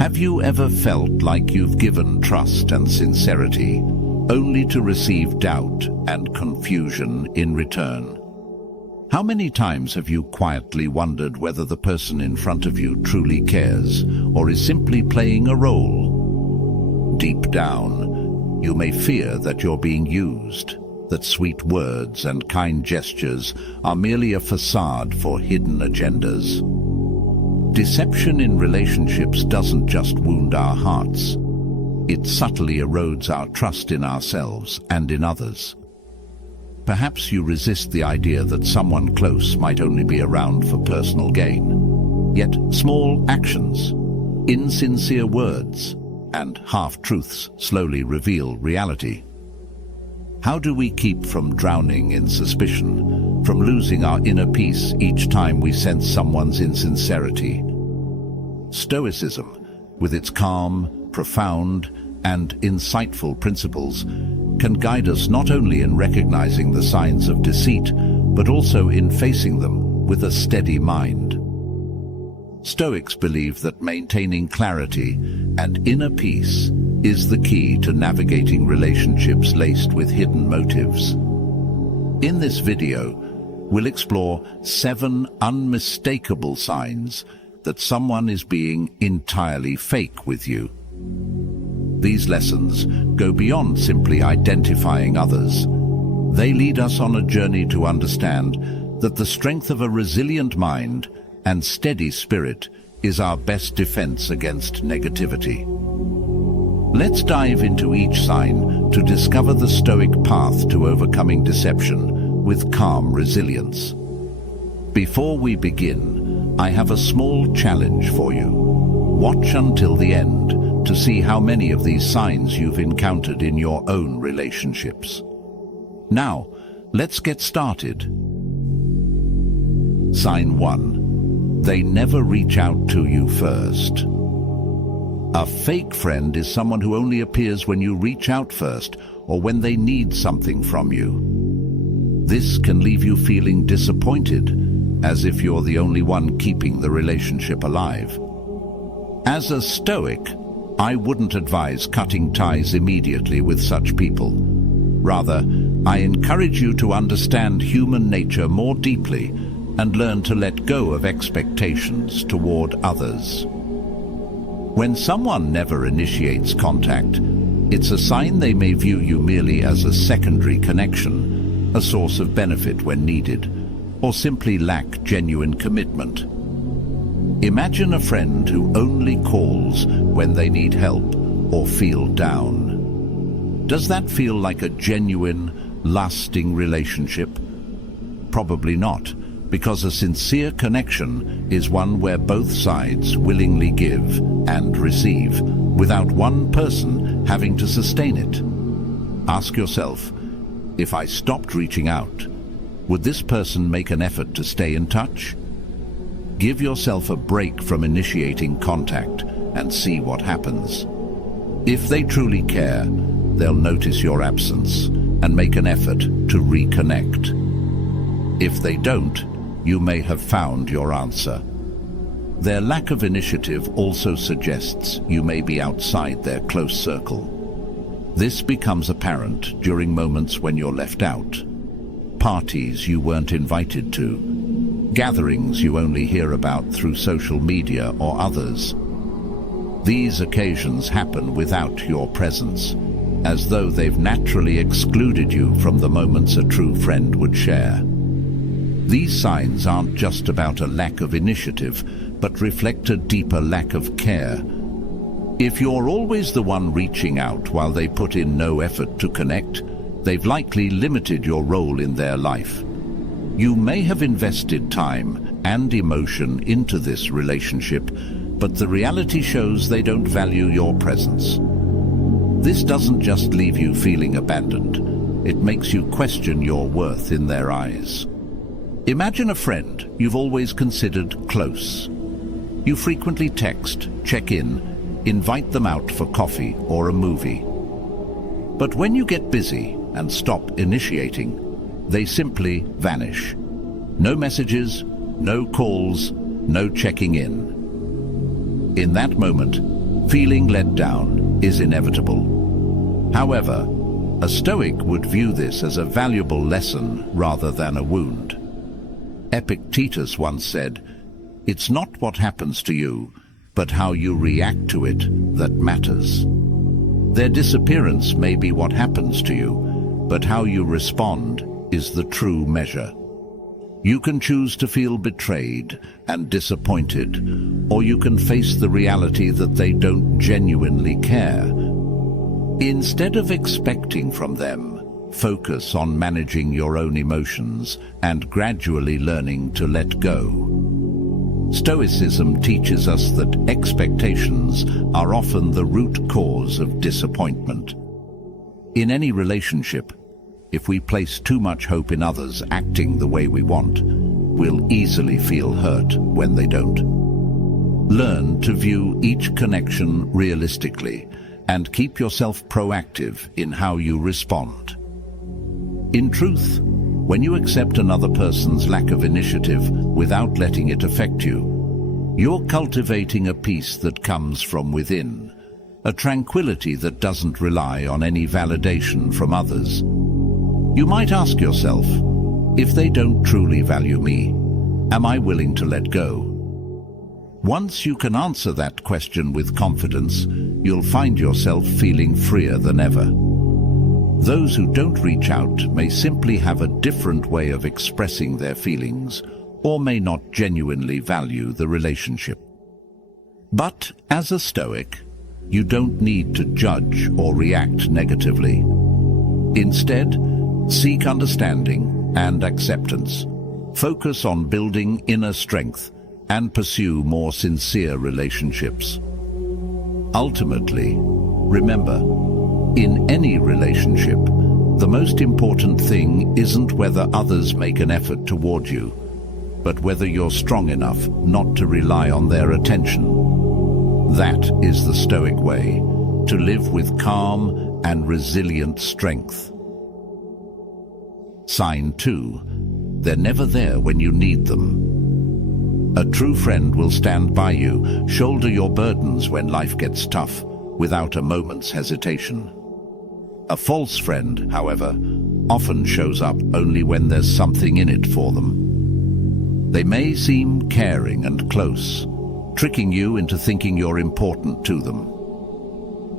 Have you ever felt like you've given trust and sincerity, only to receive doubt and confusion in return? How many times have you quietly wondered whether the person in front of you truly cares or is simply playing a role? Deep down, you may fear that you're being used, that sweet words and kind gestures are merely a facade for hidden agendas. Deception in relationships doesn't just wound our hearts. It subtly erodes our trust in ourselves and in others. Perhaps you resist the idea that someone close might only be around for personal gain. Yet small actions, insincere words, and half-truths slowly reveal reality. How do we keep from drowning in suspicion, from losing our inner peace each time we sense someone's insincerity? Stoicism, with its calm, profound, and insightful principles, can guide us not only in recognizing the signs of deceit, but also in facing them with a steady mind. Stoics believe that maintaining clarity and inner peace is the key to navigating relationships laced with hidden motives. In this video, we'll explore 7 unmistakable signs that someone is being entirely fake with you. These lessons go beyond simply identifying others. They lead us on a journey to understand that the strength of a resilient mind and steady spirit is our best defense against negativity. Let's dive into each sign to discover the Stoic path to overcoming deception with calm resilience. Before we begin, I have a small challenge for you. Watch until the end to see how many of these signs you've encountered in your own relationships. Now, let's get started. Sign 1. They never reach out to you first. A fake friend is someone who only appears when you reach out first or when they need something from you. This can leave you feeling disappointed, as if you're the only one keeping the relationship alive. As a Stoic, I wouldn't advise cutting ties immediately with such people. Rather, I encourage you to understand human nature more deeply and learn to let go of expectations toward others. When someone never initiates contact, it's a sign they may view you merely as a secondary connection, a source of benefit when needed, or simply lack genuine commitment. Imagine a friend who only calls when they need help or feel down. Does that feel like a genuine, lasting relationship? Probably not, because a sincere connection is one where both sides willingly give and receive, without one person having to sustain it. Ask yourself, if I stopped reaching out, would this person make an effort to stay in touch? Give yourself a break from initiating contact and see what happens. If they truly care, they'll notice your absence and make an effort to reconnect. If they don't, you may have found your answer. Their lack of initiative also suggests you may be outside their close circle. This becomes apparent during moments when you're left out. Parties you weren't invited to, gatherings you only hear about through social media or others. These occasions happen without your presence, as though they've naturally excluded you from the moments a true friend would share. These signs aren't just about a lack of initiative, but reflect a deeper lack of care. If you're always the one reaching out while they put in no effort to connect, they've likely limited your role in their life. You may have invested time and emotion into this relationship, but the reality shows they don't value your presence. This doesn't just leave you feeling abandoned, it makes you question your worth in their eyes. Imagine a friend you've always considered close. You frequently text, check in, invite them out for coffee or a movie. But when you get busy and stop initiating, they simply vanish. No messages, no calls, no checking in. In that moment, Feeling let down is inevitable. However, a Stoic would view this as a valuable lesson rather than a wound. Epictetus once said, "It's not what happens to you, but how you react to it that matters." Their disappearance may be what happens to you, but how you respond is the true measure. You can choose to feel betrayed and disappointed, or you can face the reality that they don't genuinely care. Instead of expecting from them, focus on managing your own emotions and gradually learning to let go. Stoicism teaches us that expectations are often the root cause of disappointment. In any relationship, if we place too much hope in others acting the way we want, we'll easily feel hurt when they don't. Learn to view each connection realistically and keep yourself proactive in how you respond. In truth, when you accept another person's lack of initiative without letting it affect you, you're cultivating a peace that comes from within, a tranquility that doesn't rely on any validation from others. You might ask yourself, if they don't truly value me, am I willing to let go? Once you can answer that question with confidence, you'll find yourself feeling freer than ever. Those who don't reach out may simply have a different way of expressing their feelings, or may not genuinely value the relationship. But as a Stoic, you don't need to judge or react negatively. Instead, seek understanding and acceptance. Focus on building inner strength and pursue more sincere relationships. Ultimately, remember, in any relationship, the most important thing isn't whether others make an effort toward you, but whether you're strong enough not to rely on their attention. That is the Stoic way, to live with calm and resilient strength. Sign 2. They're never there when you need them. A true friend will stand by you, shoulder your burdens when life gets tough, without a moment's hesitation. A false friend, however, often shows up only when there's something in it for them. They may seem caring and close, tricking you into thinking you're important to them.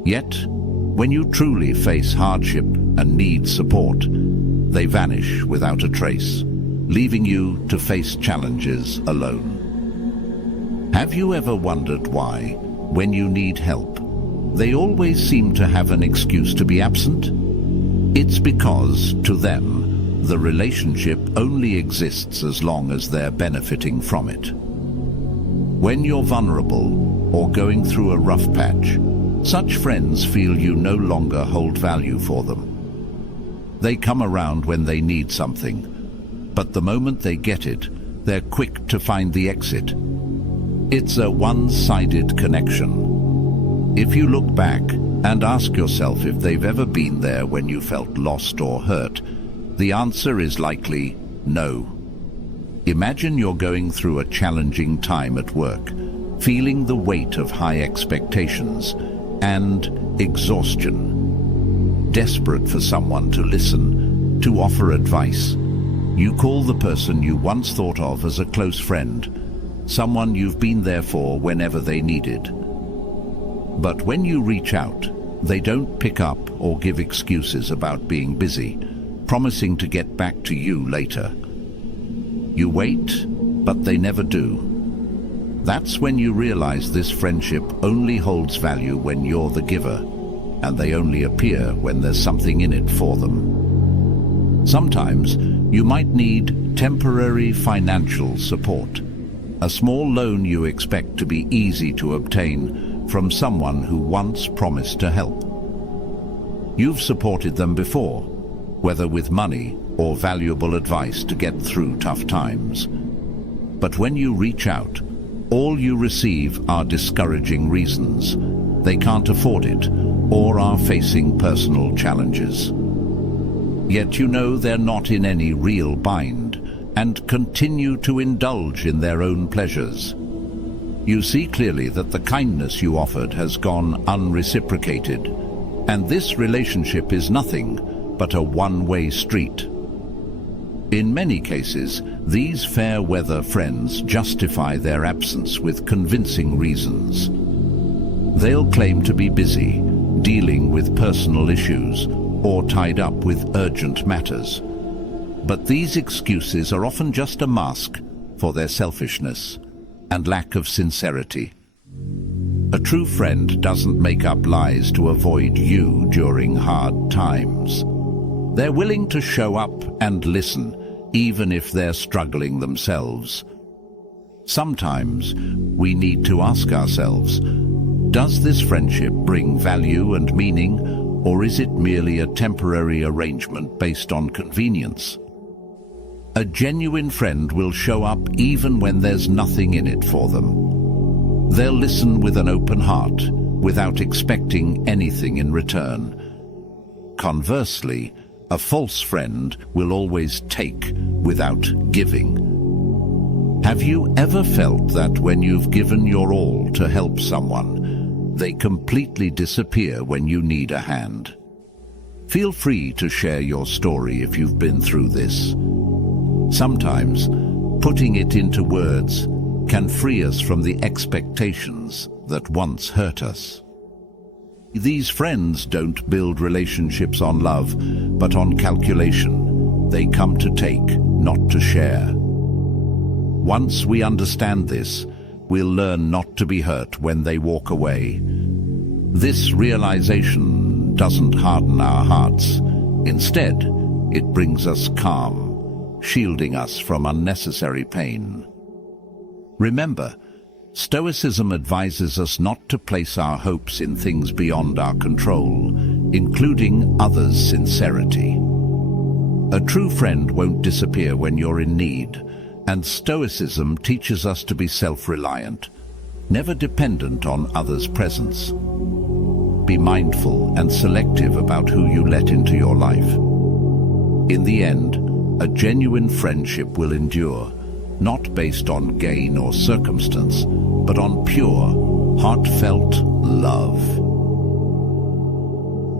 Yet, when you truly face hardship and need support, they vanish without a trace, leaving you to face challenges alone. Have you ever wondered why, when you need help, they always seem to have an excuse to be absent? It's because, to them, the relationship only exists as long as they're benefiting from it. When you're vulnerable or going through a rough patch, such friends feel you no longer hold value for them. They come around when they need something, but the moment they get it, they're quick to find the exit. It's a one-sided connection. If you look back and ask yourself if they've ever been there when you felt lost or hurt, the answer is likely no. Imagine you're going through a challenging time at work, feeling the weight of high expectations and exhaustion. Desperate for someone to listen, to offer advice, you call the person you once thought of as a close friend, someone you've been there for whenever they needed. But when you reach out, they don't pick up or give excuses about being busy, promising to get back to you later. You wait, but they never do. That's when you realize this friendship only holds value when you're the giver, and they only appear when there's something in it for them. Sometimes you might need temporary financial support, a small loan you expect to be easy to obtain from someone who once promised to help. You've supported them before, whether with money or valuable advice to get through tough times. But when you reach out, all you receive are discouraging reasons. They can't afford it, or are facing personal challenges. Yet you know they're not in any real bind, and continue to indulge in their own pleasures. You see clearly that the kindness you offered has gone unreciprocated, and this relationship is nothing but a one-way street. In many cases, these fair-weather friends justify their absence with convincing reasons. They'll claim to be busy, dealing with personal issues, or tied up with urgent matters. But these excuses are often just a mask for their selfishness and lack of sincerity. A true friend doesn't make up lies to avoid you during hard times. They're willing to show up and listen, even if they're struggling themselves. Sometimes we need to ask ourselves, does this friendship bring value and meaning, or is it merely a temporary arrangement based on convenience? A genuine friend will show up even when there's nothing in it for them. They'll listen with an open heart, without expecting anything in return. Conversely, a false friend will always take without giving. Have you ever felt that when you've given your all to help someone, they completely disappear when you need a hand? Feel free to share your story if you've been through this. Sometimes, putting it into words can free us from the expectations that once hurt us. These friends don't build relationships on love, but on calculation. They come to take, not to share. Once we understand this, we'll learn not to be hurt when they walk away. This realization doesn't harden our hearts. Instead, it brings us calm, shielding us from unnecessary pain. Remember, Stoicism advises us not to place our hopes in things beyond our control, including others' sincerity. A true friend won't disappear when you're in need, and Stoicism teaches us to be self-reliant, never dependent on others' presence. Be mindful and selective about who you let into your life. In the end, a genuine friendship will endure, not based on gain or circumstance, but on pure, heartfelt love.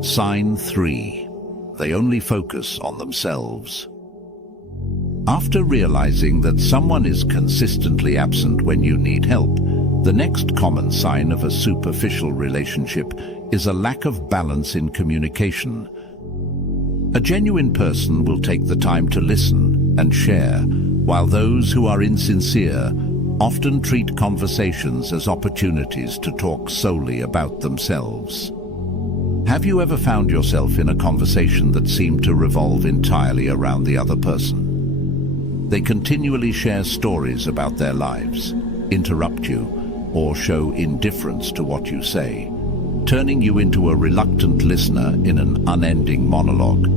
Sign 3. They only focus on themselves. After realizing that someone is consistently absent when you need help, the next common sign of a superficial relationship is a lack of balance in communication. A genuine person will take the time to listen and share, while those who are insincere often treat conversations as opportunities to talk solely about themselves. Have you ever found yourself in a conversation that seemed to revolve entirely around the other person? They continually share stories about their lives, interrupt you, or show indifference to what you say, turning you into a reluctant listener in an unending monologue.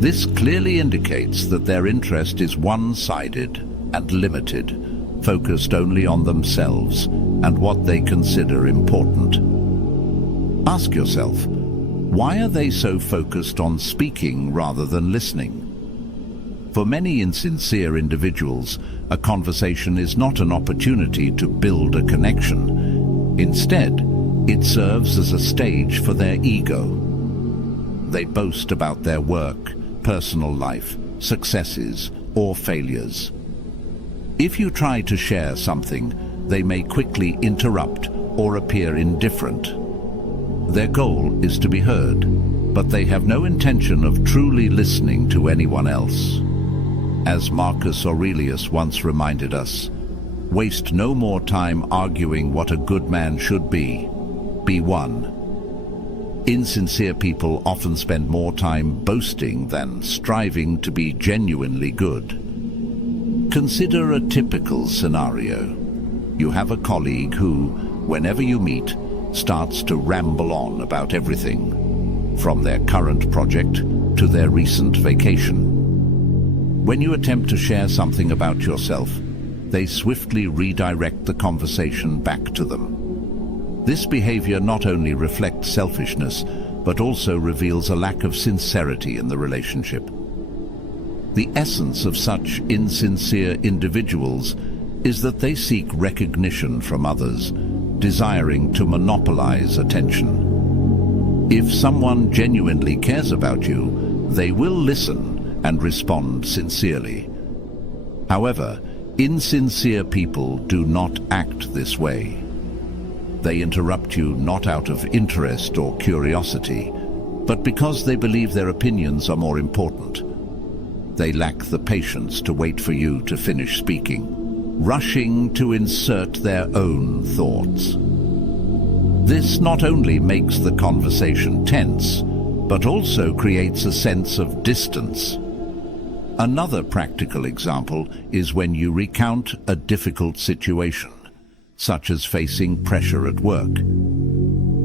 This clearly indicates that their interest is one-sided and limited, focused only on themselves and what they consider important. Ask yourself, why are they so focused on speaking rather than listening? For many insincere individuals, a conversation is not an opportunity to build a connection. Instead, it serves as a stage for their ego. They boast about their work, personal life, successes, or failures. If you try to share something, they may quickly interrupt or appear indifferent. Their goal is to be heard, but they have no intention of truly listening to anyone else. As Marcus Aurelius once reminded us, waste no more time arguing what a good man should be. Be one. Insincere people often spend more time boasting than striving to be genuinely good. Consider a typical scenario. You have a colleague who, whenever you meet, starts to ramble on about everything, from their current project to their recent vacation. When you attempt to share something about yourself, they swiftly redirect the conversation back to them. This behavior not only reflects selfishness, but also reveals a lack of sincerity in the relationship. The essence of such insincere individuals is that they seek recognition from others, desiring to monopolize attention. If someone genuinely cares about you, they will listen and respond sincerely. However, insincere people do not act this way. They interrupt you not out of interest or curiosity, but because they believe their opinions are more important. They lack the patience to wait for you to finish speaking, rushing to insert their own thoughts. This not only makes the conversation tense, but also creates a sense of distance. Another practical example is when you recount a difficult situation, such as facing pressure at work.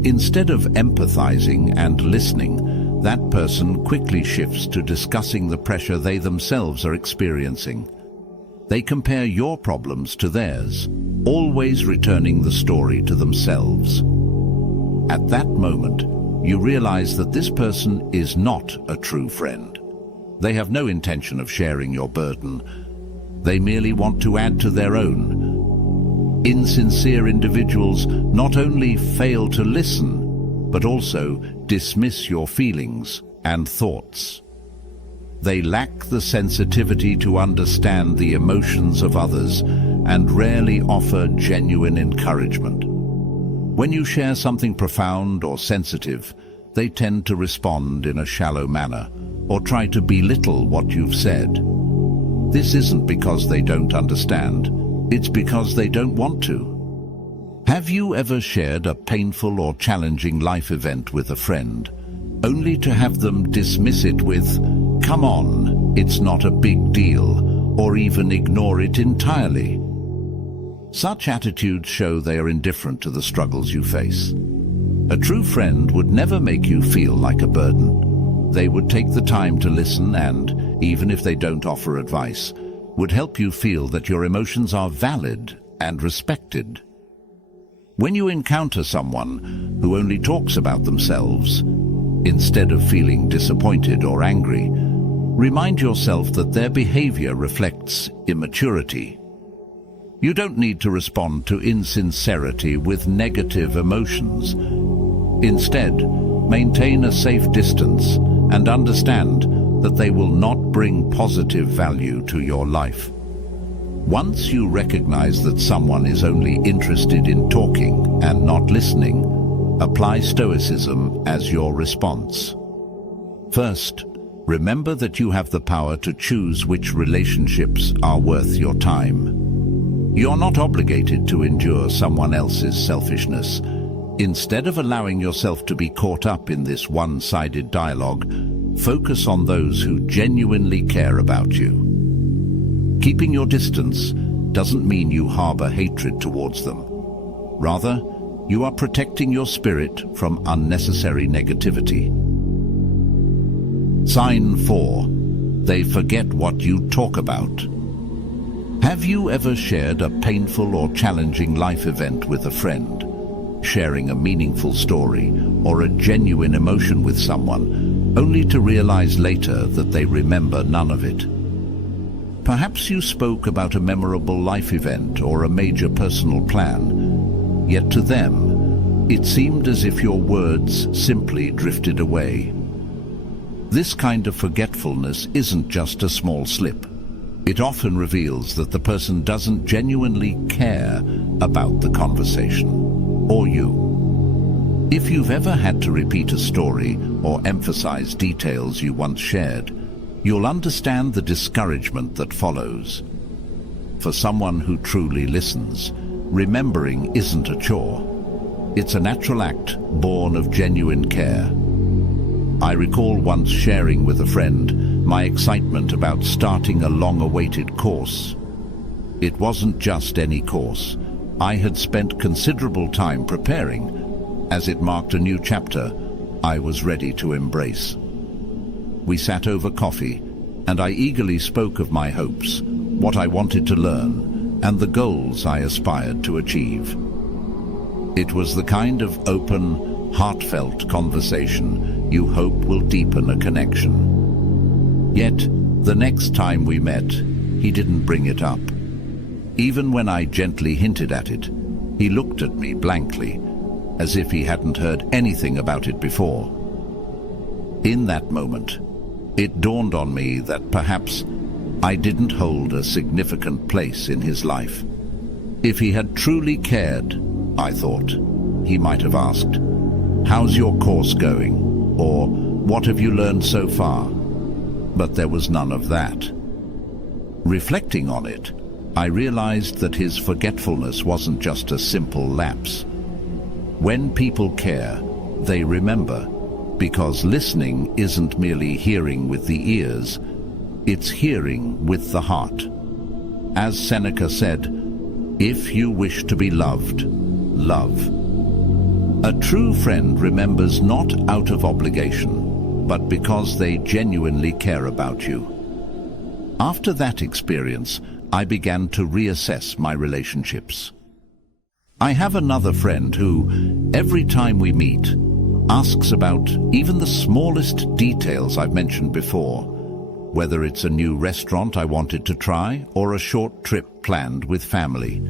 Instead of empathizing and listening, that person quickly shifts to discussing the pressure they themselves are experiencing. They compare your problems to theirs, always returning the story to themselves. At that moment, you realize that this person is not a true friend. They have no intention of sharing your burden. They merely want to add to their own. Insincere individuals not only fail to listen, but also dismiss your feelings and thoughts. They lack the sensitivity to understand the emotions of others and rarely offer genuine encouragement. When you share something profound or sensitive, they tend to respond in a shallow manner or try to belittle what you've said. This isn't because they don't understand, it's because they don't want to. Have you ever shared a painful or challenging life event with a friend, only to have them dismiss it with, "Come on, it's not a big deal," or even ignore it entirely? Such attitudes show they are indifferent to the struggles you face. A true friend would never make you feel like a burden. They would take the time to listen and, even if they don't offer advice, would help you feel that your emotions are valid and respected. When you encounter someone who only talks about themselves, instead of feeling disappointed or angry, remind yourself that their behavior reflects immaturity. You don't need to respond to insincerity with negative emotions. Instead, maintain a safe distance and understand that they will not bring positive value to your life. Once you recognize that someone is only interested in talking and not listening, apply Stoicism as your response. First, remember that you have the power to choose which relationships are worth your time. You're not obligated to endure someone else's selfishness. Instead of allowing yourself to be caught up in this one-sided dialogue, focus on those who genuinely care about you. Keeping your distance doesn't mean you harbor hatred towards them. Rather, you are protecting your spirit from unnecessary negativity. Sign 4. They forget what you talk about. Have you ever shared a painful or challenging life event with a friend? Sharing a meaningful story or a genuine emotion with someone, only to realize later that they remember none of it. Perhaps you spoke about a memorable life event or a major personal plan, yet to them, it seemed as if your words simply drifted away. This kind of forgetfulness isn't just a small slip. It often reveals that the person doesn't genuinely care about the conversation or you. If you've ever had to repeat a story or emphasize details you once shared, you'll understand the discouragement that follows. For someone who truly listens, remembering isn't a chore. It's a natural act born of genuine care. I recall once sharing with a friend my excitement about starting a long-awaited course. It wasn't just any course. I had spent considerable time preparing. As it marked a new chapter, I was ready to embrace. We sat over coffee, and I eagerly spoke of my hopes, what I wanted to learn, and the goals I aspired to achieve. It was the kind of open, heartfelt conversation you hope will deepen a connection. Yet, the next time we met, he didn't bring it up. Even when I gently hinted at it, he looked at me blankly, as if he hadn't heard anything about it before. In that moment, it dawned on me that perhaps I didn't hold a significant place in his life. If he had truly cared, I thought, he might have asked, "How's your course going?" or "What have you learned so far?" But there was none of that. Reflecting on it, I realized that his forgetfulness wasn't just a simple lapse. When people care, they remember, because listening isn't merely hearing with the ears, it's hearing with the heart. As Seneca said, "If you wish to be loved, love." A true friend remembers not out of obligation, but because they genuinely care about you. After that experience, I began to reassess my relationships. I have another friend who, every time we meet, asks about even the smallest details I've mentioned before, whether it's a new restaurant I wanted to try or a short trip planned with family.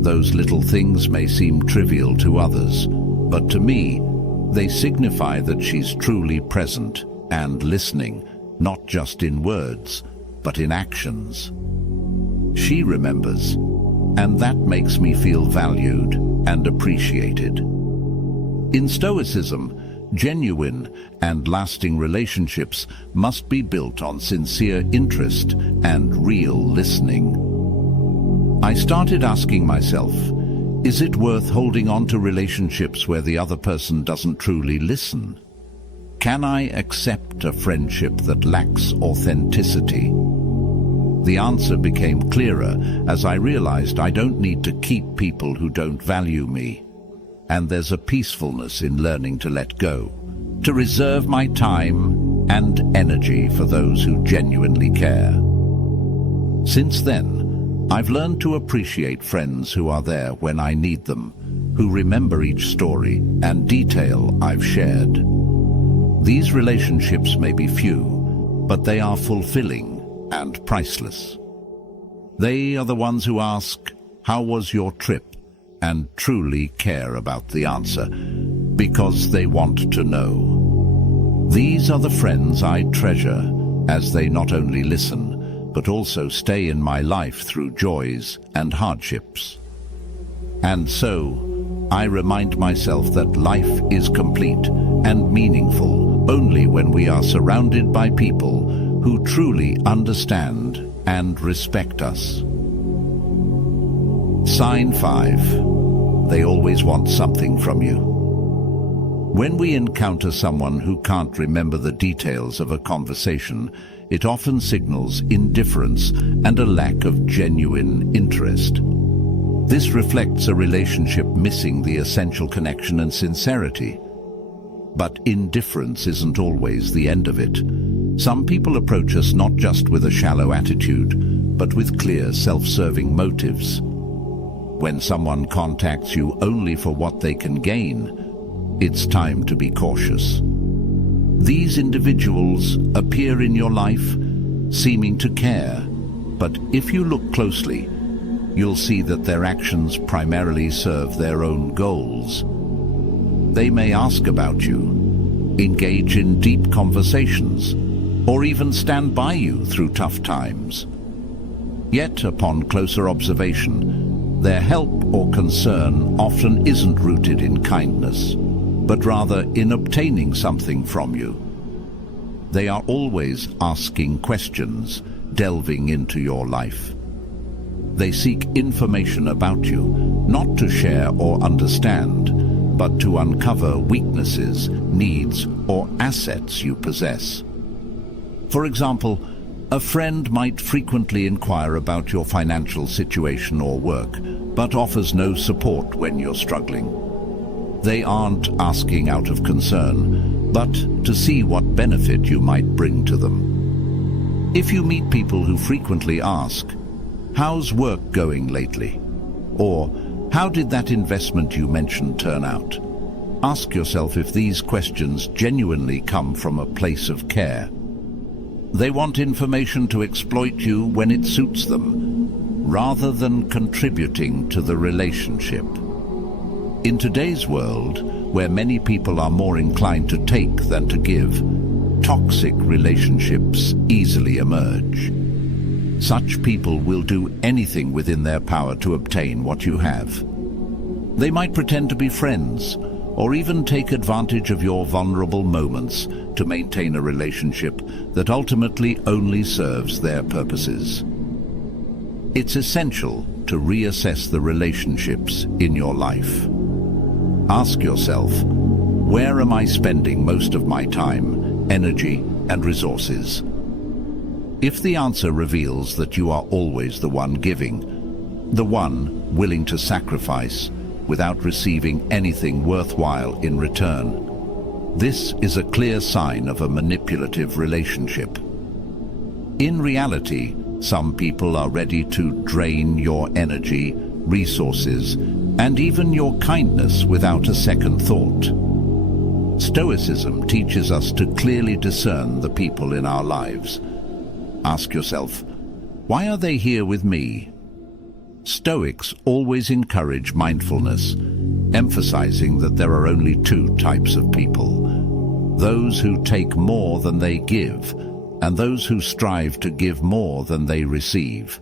Those little things may seem trivial to others, but to me, they signify that she's truly present and listening, not just in words, but in actions. She remembers, and that makes me feel valued and appreciated. In Stoicism, genuine and lasting relationships must be built on sincere interest and real listening. I started asking myself, is it worth holding on to relationships where the other person doesn't truly listen? Can I accept a friendship that lacks authenticity? The answer became clearer as I realized I don't need to keep people who don't value me. And there's a peacefulness in learning to let go, to reserve my time and energy for those who genuinely care. Since then, I've learned to appreciate friends who are there when I need them, who remember each story and detail I've shared. These relationships may be few, but they are fulfilling and priceless. They are the ones who ask, "How was your trip?" and truly care about the answer, because they want to know. These are the friends I treasure, as they not only listen, but also stay in my life through joys and hardships. And so, I remind myself that life is complete and meaningful only when we are surrounded by people who truly understand and respect us. Sign 5. They always want something from you. When we encounter someone who can't remember the details of a conversation, it often signals indifference and a lack of genuine interest. This reflects a relationship missing the essential connection and sincerity. But indifference isn't always the end of it. Some people approach us not just with a shallow attitude, but with clear, self-serving motives. When someone contacts you only for what they can gain, it's time to be cautious. These individuals appear in your life, seeming to care, but if you look closely, you'll see that their actions primarily serve their own goals. They may ask about you, engage in deep conversations, or even stand by you through tough times. Yet, upon closer observation, their help or concern often isn't rooted in kindness, but rather in obtaining something from you. They are always asking questions, delving into your life. They seek information about you, not to share or understand, but to uncover weaknesses, needs, or assets you possess. For example, a friend might frequently inquire about your financial situation or work, but offers no support when you're struggling. They aren't asking out of concern, but to see what benefit you might bring to them. If you meet people who frequently ask, "How's work going lately?" or "How did that investment you mentioned turn out?" ask yourself if these questions genuinely come from a place of care. They want information to exploit you when it suits them, rather than contributing to the relationship. In today's world, where many people are more inclined to take than to give, toxic relationships easily emerge. Such people will do anything within their power to obtain what you have. They might pretend to be friends, or even take advantage of your vulnerable moments to maintain a relationship that ultimately only serves their purposes. It's essential to reassess the relationships in your life. Ask yourself, where am I spending most of my time, energy, and resources? If the answer reveals that you are always the one giving, the one willing to sacrifice without receiving anything worthwhile in return, this is a clear sign of a manipulative relationship. In reality, some people are ready to drain your energy, resources, and even your kindness without a second thought. Stoicism teaches us to clearly discern the people in our lives. Ask yourself, why are they here with me? Stoics always encourage mindfulness, emphasizing that there are only two types of people: those who take more than they give, and those who strive to give more than they receive.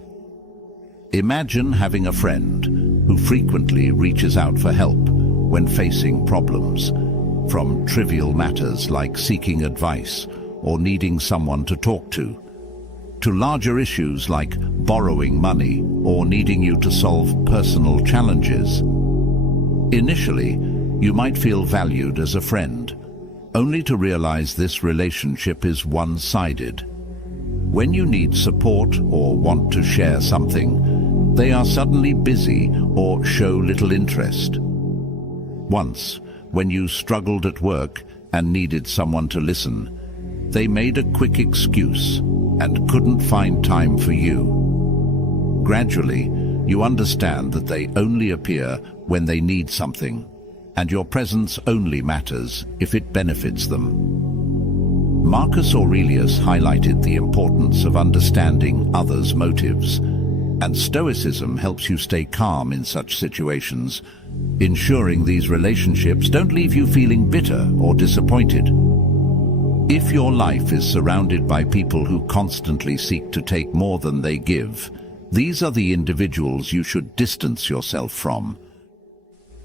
Imagine having a friend who frequently reaches out for help when facing problems, from trivial matters like seeking advice or needing someone to talk to larger issues like borrowing money or needing you to solve personal challenges. Initially, you might feel valued as a friend, only to realize this relationship is one-sided. When you need support or want to share something, they are suddenly busy or show little interest. Once, when you struggled at work and needed someone to listen, they made a quick excuse and couldn't find time for you. Gradually, you understand that they only appear when they need something, and your presence only matters if it benefits them. Marcus Aurelius highlighted the importance of understanding others' motives, and Stoicism helps you stay calm in such situations, ensuring these relationships don't leave you feeling bitter or disappointed. If your life is surrounded by people who constantly seek to take more than they give, these are the individuals you should distance yourself from.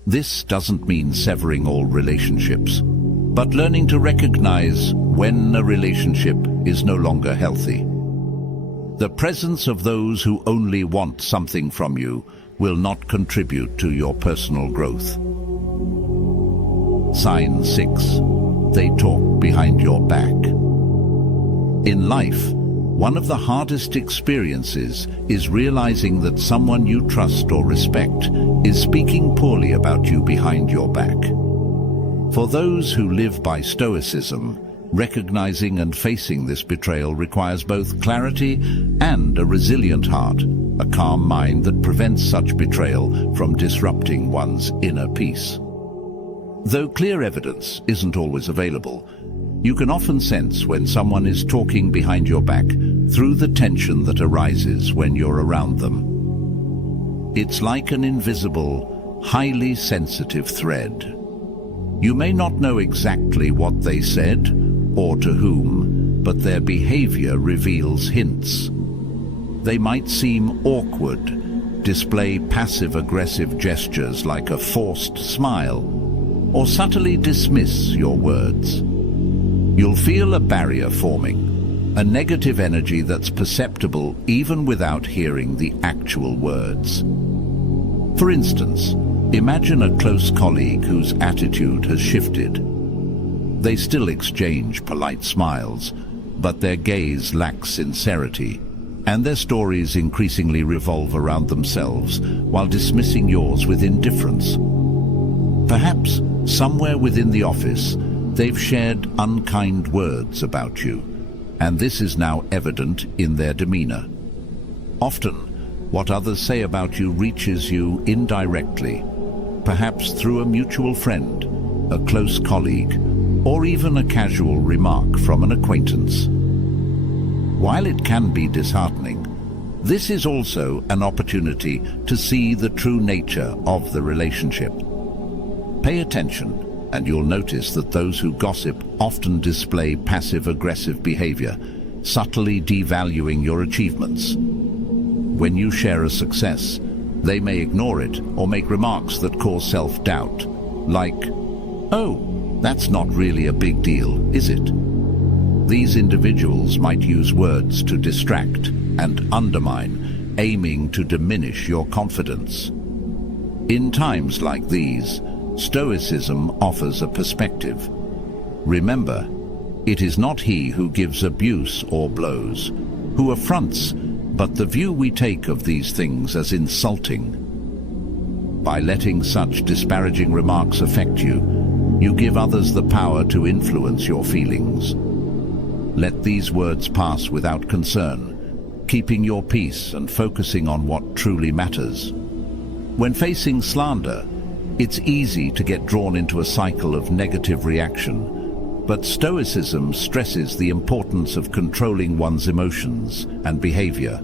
This doesn't mean severing all relationships, but learning to recognize when a relationship is no longer healthy. The presence of those who only want something from you will not contribute to your personal growth. Sign 6. They talk behind your back. In life, one of the hardest experiences is realizing that someone you trust or respect is speaking poorly about you behind your back. For those who live by Stoicism, recognizing and facing this betrayal requires both clarity and a resilient heart, a calm mind that prevents such betrayal from disrupting one's inner peace. Though clear evidence isn't always available, you can often sense when someone is talking behind your back through the tension that arises when you're around them. It's like an invisible, highly sensitive thread. You may not know exactly what they said or to whom, but their behavior reveals hints. They might seem awkward, display passive-aggressive gestures like a forced smile, or subtly dismiss your words. You'll feel a barrier forming, a negative energy that's perceptible even without hearing the actual words. For instance, imagine a close colleague whose attitude has shifted. They still exchange polite smiles, but their gaze lacks sincerity, and their stories increasingly revolve around themselves while dismissing yours with indifference. Perhaps somewhere within the office, they've shared unkind words about you, and this is now evident in their demeanor. Often, what others say about you reaches you indirectly, perhaps through a mutual friend, a close colleague, or even a casual remark from an acquaintance. While it can be disheartening, This is also an opportunity to see the true nature of the relationship. Pay attention, and you'll notice that those who gossip often display passive-aggressive behavior, subtly devaluing your achievements. When you share a success, they may ignore it or make remarks that cause self-doubt, like, "Oh, that's not really a big deal, is it?" These individuals might use words to distract and undermine, aiming to diminish your confidence. In times like these, Stoicism offers a perspective. Remember, it is not he who gives abuse or blows, who affronts, but the view we take of these things as insulting. By letting such disparaging remarks affect you, you give others the power to influence your feelings. Let these words pass without concern, keeping your peace and focusing on what truly matters. When facing slander, it's easy to get drawn into a cycle of negative reaction, but Stoicism stresses the importance of controlling one's emotions and behavior.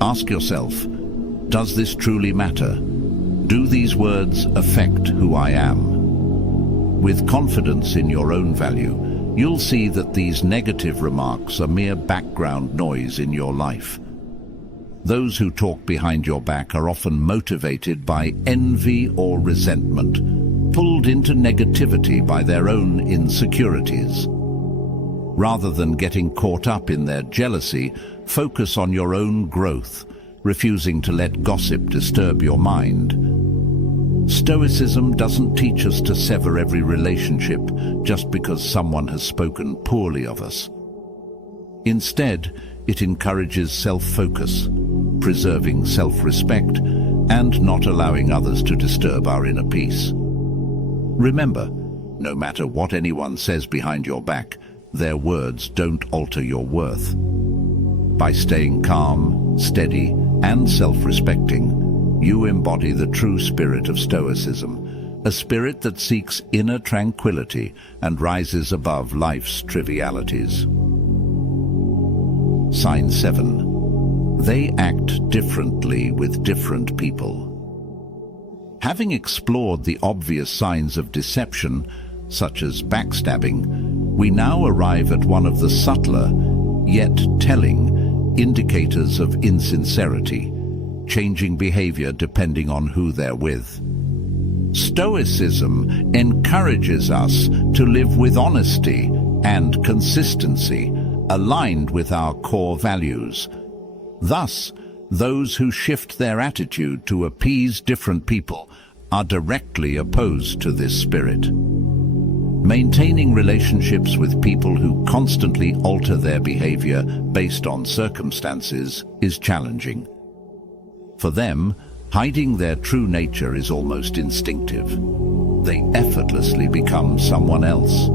Ask yourself, does this truly matter? Do these words affect who I am? With confidence in your own value, you'll see that these negative remarks are mere background noise in your life. Those who talk behind your back are often motivated by envy or resentment, pulled into negativity by their own insecurities. Rather than getting caught up in their jealousy, focus on your own growth, refusing to let gossip disturb your mind. Stoicism doesn't teach us to sever every relationship just because someone has spoken poorly of us. Instead, it encourages self-focus, preserving self-respect, and not allowing others to disturb our inner peace. Remember, no matter what anyone says behind your back, their words don't alter your worth. By staying calm, steady, and self-respecting, you embody the true spirit of Stoicism, a spirit that seeks inner tranquility and rises above life's trivialities. Sign 7. They act differently with different people. Having explored the obvious signs of deception, such as backstabbing, we now arrive at one of the subtler, yet telling, indicators of insincerity, changing behavior depending on who they're with. Stoicism encourages us to live with honesty and consistency, aligned with our core values. Thus, those who shift their attitude to appease different people are directly opposed to this spirit. Maintaining relationships with people who constantly alter their behavior based on circumstances is challenging. For them, hiding their true nature is almost instinctive. They effortlessly become someone else,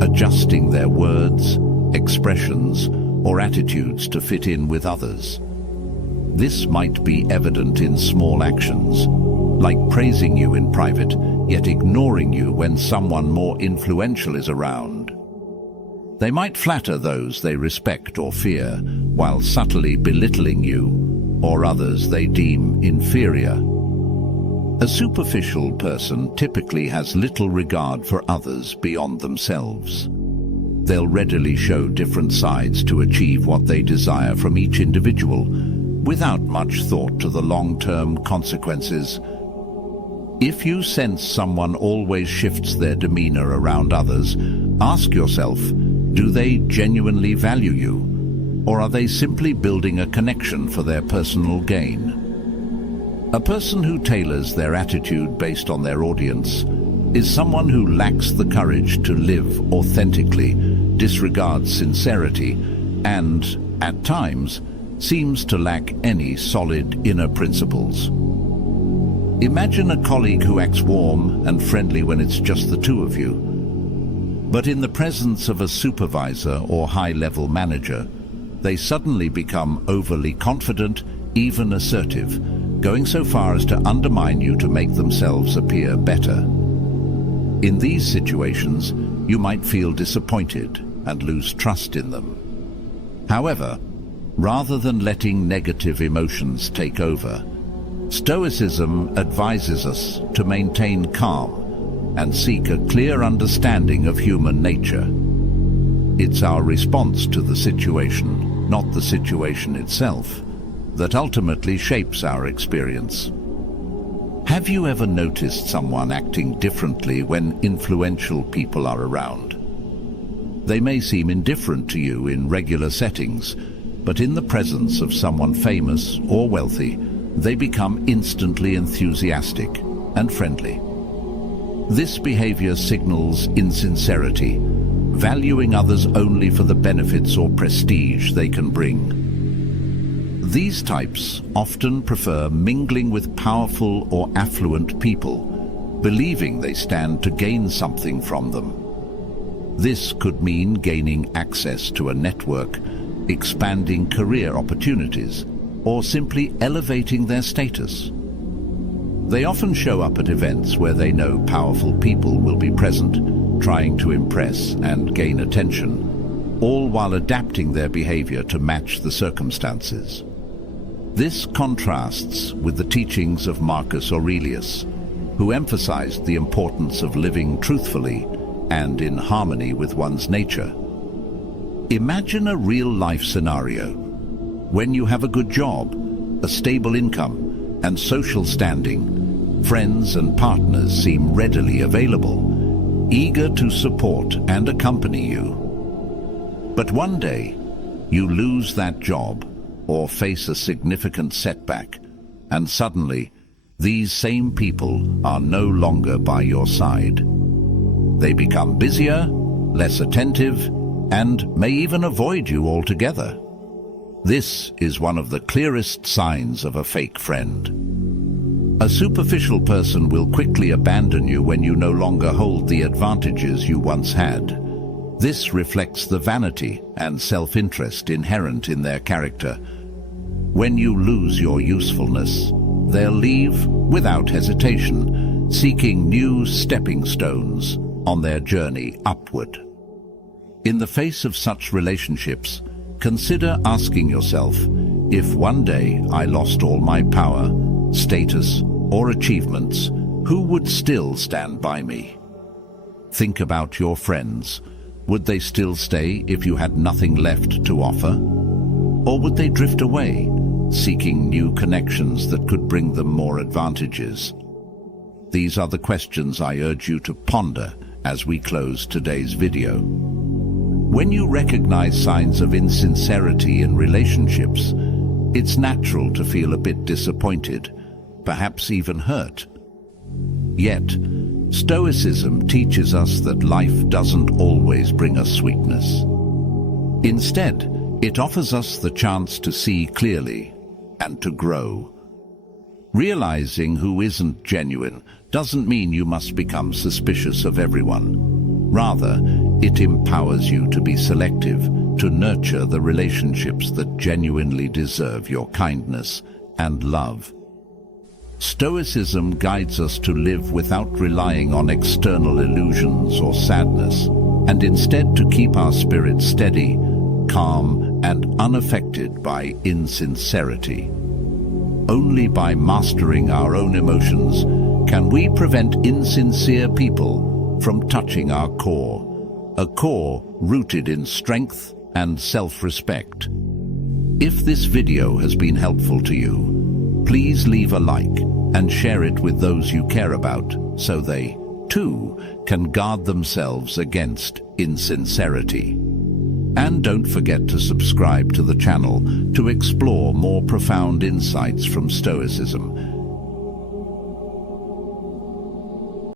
adjusting their words, expressions, or attitudes to fit in with others. This might be evident in small actions, like praising you in private, yet ignoring you when someone more influential is around. They might flatter those they respect or fear, while subtly belittling you or others they deem inferior. A superficial person typically has little regard for others beyond themselves. They'll readily show different sides to achieve what they desire from each individual, without much thought to the long-term consequences. If you sense someone always shifts their demeanor around others, ask yourself, do they genuinely value you? Or are they simply building a connection for their personal gain? A person who tailors their attitude based on their audience is someone who lacks the courage to live authentically, disregards sincerity, and, at times, seems to lack any solid inner principles. Imagine a colleague who acts warm and friendly when it's just the two of you, but in the presence of a supervisor or high-level manager, they suddenly become overly confident, even assertive, going so far as to undermine you to make themselves appear better. In these situations, you might feel disappointed and lose trust in them. However, rather than letting negative emotions take over. Stoicism advises us to maintain calm and seek a clear understanding of human nature. It's our response to the situation, not the situation itself, that ultimately shapes our experience. Have you ever noticed someone acting differently when influential people are around? They may seem indifferent to you in regular settings, but in the presence of someone famous or wealthy, they become instantly enthusiastic and friendly. This behavior signals insincerity, valuing others only for the benefits or prestige they can bring. These types often prefer mingling with powerful or affluent people, believing they stand to gain something from them. This could mean gaining access to a network, expanding career opportunities, or simply elevating their status. They often show up at events where they know powerful people will be present, trying to impress and gain attention, all while adapting their behavior to match the circumstances. This contrasts with the teachings of Marcus Aurelius, who emphasized the importance of living truthfully and in harmony with one's nature. Imagine a real-life scenario. When you have a good job, a stable income, and social standing, friends and partners seem readily available, eager to support and accompany you. But one day, you lose that job or face a significant setback, and suddenly, these same people are no longer by your side. They become busier, less attentive, and may even avoid you altogether. This is one of the clearest signs of a fake friend. A superficial person will quickly abandon you when you no longer hold the advantages you once had. This reflects the vanity and self-interest inherent in their character. When you lose your usefulness, they'll leave without hesitation, seeking new stepping stones on their journey upward. In the face of such relationships, consider asking yourself, if one day I lost all my power, status, or achievements, who would still stand by me? Think about your friends. Would they still stay if you had nothing left to offer? Or would they drift away, seeking new connections that could bring them more advantages? These are the questions I urge you to ponder as we close today's video. When you recognize signs of insincerity in relationships, it's natural to feel a bit disappointed, perhaps even hurt. Yet, Stoicism teaches us that life doesn't always bring us sweetness. Instead, it offers us the chance to see clearly and to grow. Realizing who isn't genuine doesn't mean you must become suspicious of everyone. Rather, it empowers you to be selective, to nurture the relationships that genuinely deserve your kindness and love. Stoicism guides us to live without relying on external illusions or sadness, and instead to keep our spirits steady, calm, and unaffected by insincerity. Only by mastering our own emotions can we prevent insincere people from touching our core, a core rooted in strength and self-respect. If this video has been helpful to you, please leave a like and share it with those you care about so they, too, can guard themselves against insincerity. And don't forget to subscribe to the channel to explore more profound insights from Stoicism